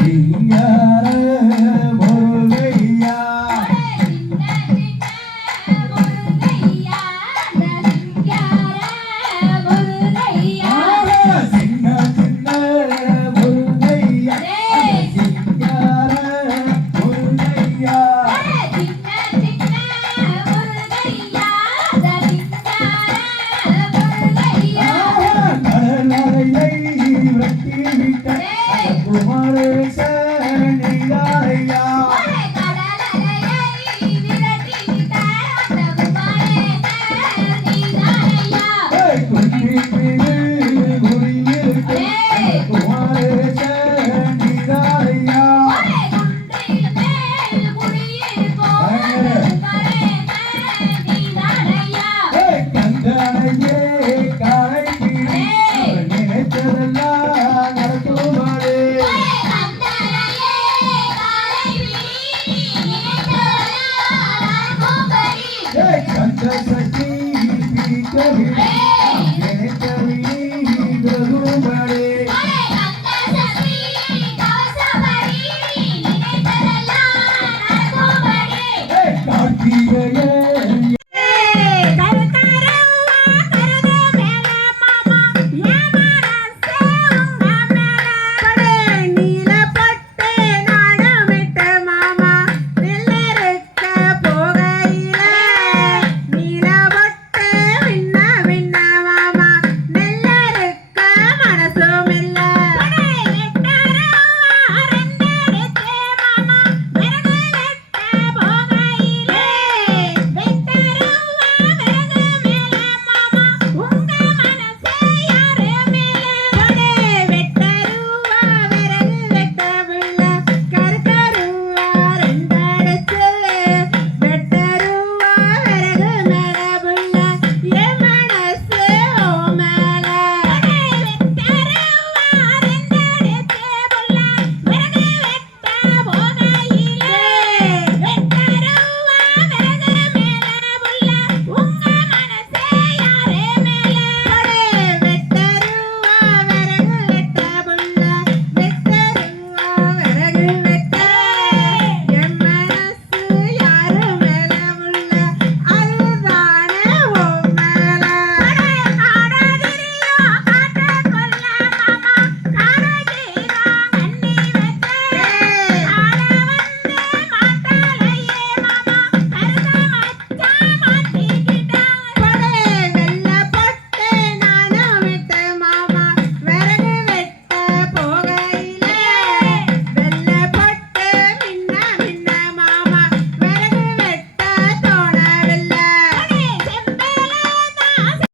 Mm-hmm. water inside. त्यासाठी ही पीक